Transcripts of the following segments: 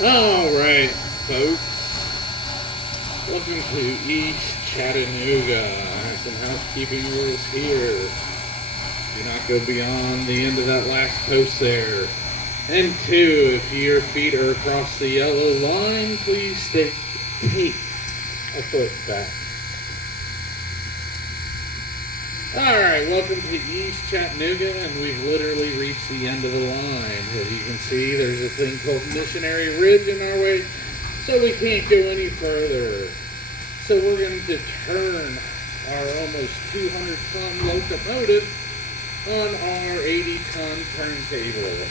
All right, folks. Welcome to East Chattanooga. Some housekeeping rules here. Do not go beyond the end of that last post there. And 2, if your feet are across the yellow line, please take a foot back. Alright, welcome to East Chattanooga, and we've literally reached the end of the line. As you can see, there's a thing called Missionary Ridge in our way, so we can't go any further. So we're going to turn our almost 200-ton locomotive on our 80-ton turntable.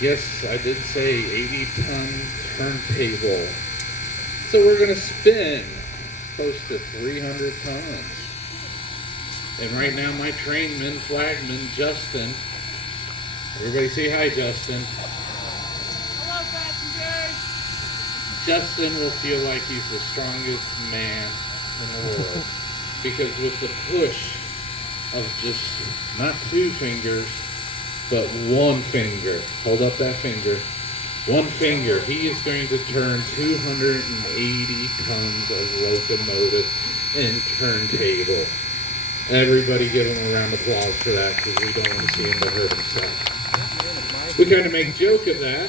Yes, I did say 80-ton turntable. So we're going to spin close to 300 tons. And right now, my trainman, flagman, Justin. Everybody say hi, Justin. Hello, passengers. Justin will feel like he's the strongest man in the world. Because with the push of just not 2 fingers, but 1 finger. Hold up that finger. 1 finger. He is going to turn 280 tons of locomotive and turntable. Everybody give him a round of applause for that, because we don't want to see him to hurt himself. We kind of make joke of that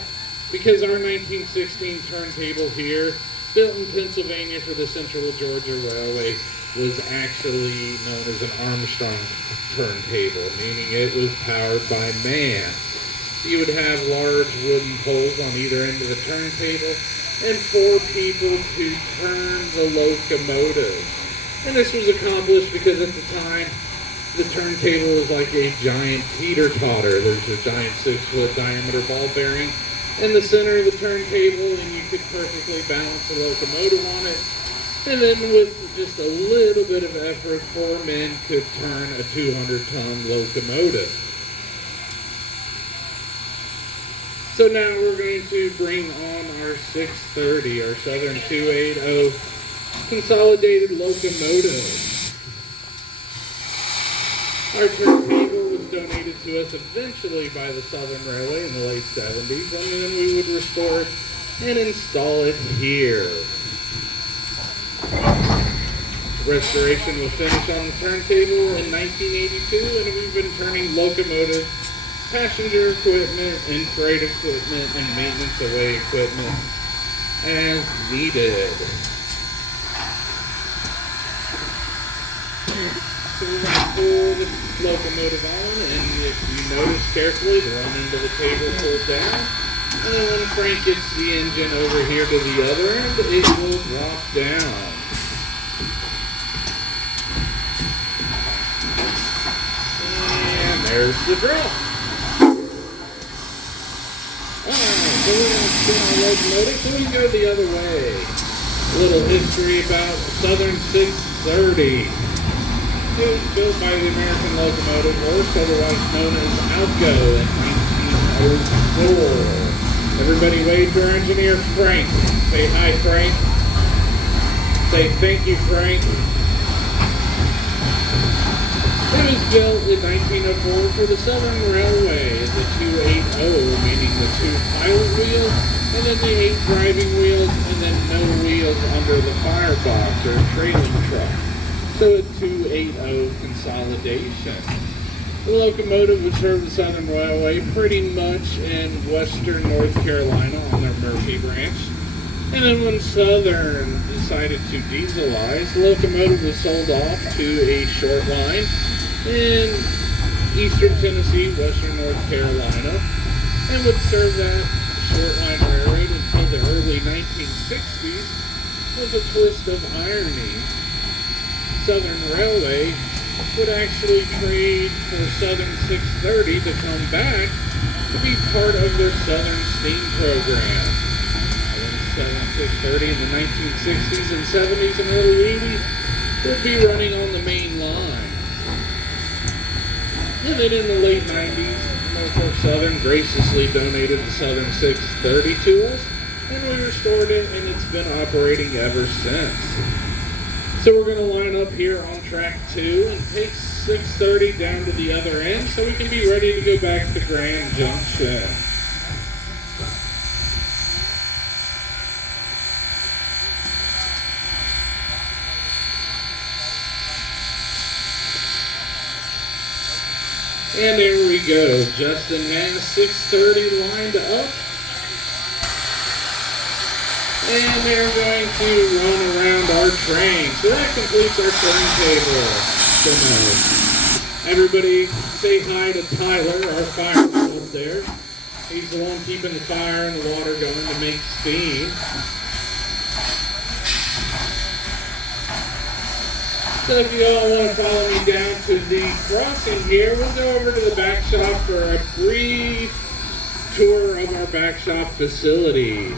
because our 1916 turntable here, built in Pennsylvania for the Central Georgia Railway, was actually known as an Armstrong turntable, meaning it was powered by man. You would have large wooden poles on either end of the turntable and 4 people to turn the locomotive. And this was accomplished because at the time, the turntable was like a giant teeter-totter. There's a giant 6-foot diameter ball bearing in the center of the turntable, and you could perfectly balance the locomotive on it. And then with just a little bit of effort, 4 men could turn a 200-ton locomotive. So now we're going to bring on our 630, our Southern 280 consolidated locomotive. Our turntable was donated to us eventually by the Southern Railway in the late 70s, and then we would restore it and install it here. Restoration will finish on the turntable in 1982, and we've been turning locomotive, passenger equipment, and freight equipment, and maintenance away equipment as needed. So we're going to pull the locomotive on, and if you notice carefully, the one end of the table pulls down, and then when Frank gets the engine over here to the other end, it will drop down. And there's the drop. Alright, so we're going to spin our locomotive, so we can go the other way. A little history about Southern 630. It was built by the American Locomotive Works, otherwise known as ALCO, in 1904. Everybody wave to our engineer, Frank. Say hi, Frank. Say thank you, Frank. It was built in 1904 for the Southern Railway as a 280, meaning the 2 pilot wheels, and then the 8 driving wheels, and then no wheels on longer the firebox or a trailing truck. So a 280 consolidation. The locomotive would serve the Southern Railway pretty much in western North Carolina on their Murphy branch. And then when Southern decided to dieselize, the locomotive was sold off to a short line in eastern Tennessee, western North Carolina, and would serve that short line railroad until the early 1960s. With a twist of irony, Southern Railway would actually trade for Southern 630 to come back to be part of their Southern Steam program. Southern 630 in the 1960s and 70s and early 80s would be running on the main line. And then in the late 90s, Norfolk Southern graciously donated the Southern 630 to us, and we restored it, and it's been operating ever since. So we're going to line up here on track 2 and take 630 down to the other end so we can be ready to go back to Grand Junction. And there we go, Justin has 630 lined up. And they're going to run around our train. So that completes our turntable demo. Everybody say hi to Tyler, our fireman up there. He's the one keeping the fire and the water going to make steam. So if you all want to follow me down to the crossing here, we'll go over to the back shop for a brief tour of our back shop facility.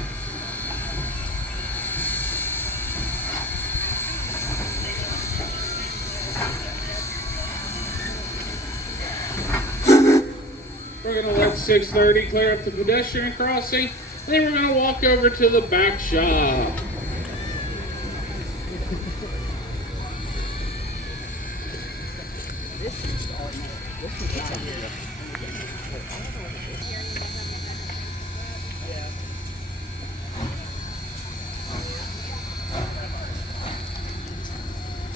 We're going to let 630 clear up the pedestrian crossing, then we're going to walk over to the back shop.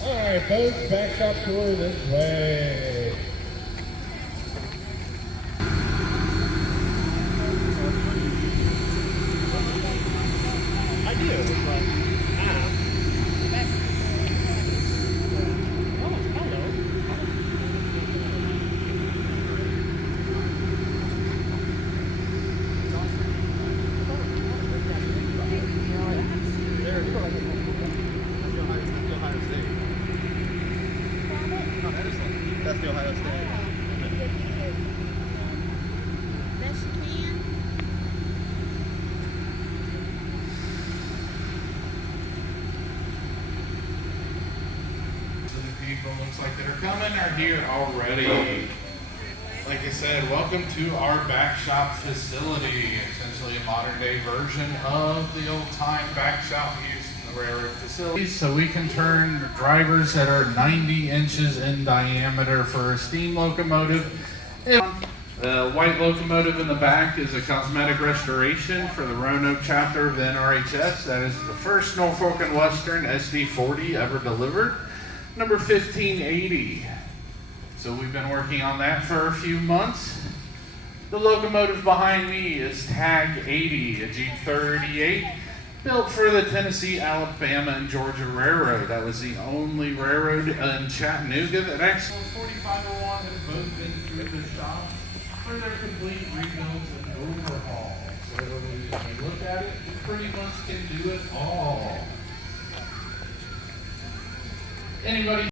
Alright folks, back shop tour this way. I do. It's like, oh, hello. That's the Ohio State. Best you can. So the people looks like that are coming are here already. Like I said, welcome to our back shop facility. Essentially a modern day version of the old time back shop used in the railroad facilities. So we can turn drivers that are 90 inches in diameter for a steam locomotive. The white locomotive in the back is a cosmetic restoration for the Roanoke chapter of the NRHS. That is the first Norfolk and Western SD40 ever delivered, number 1580. So we've been working on that for a few months. The locomotive behind me is Tag 80, a Jeep 38, built for the Tennessee, Alabama, and Georgia Railroad. That was the only railroad in Chattanooga that actually 4501 have both been through the shop for their complete rebuilds and overhauls. So when you look at it, you pretty much can do it all. Anybody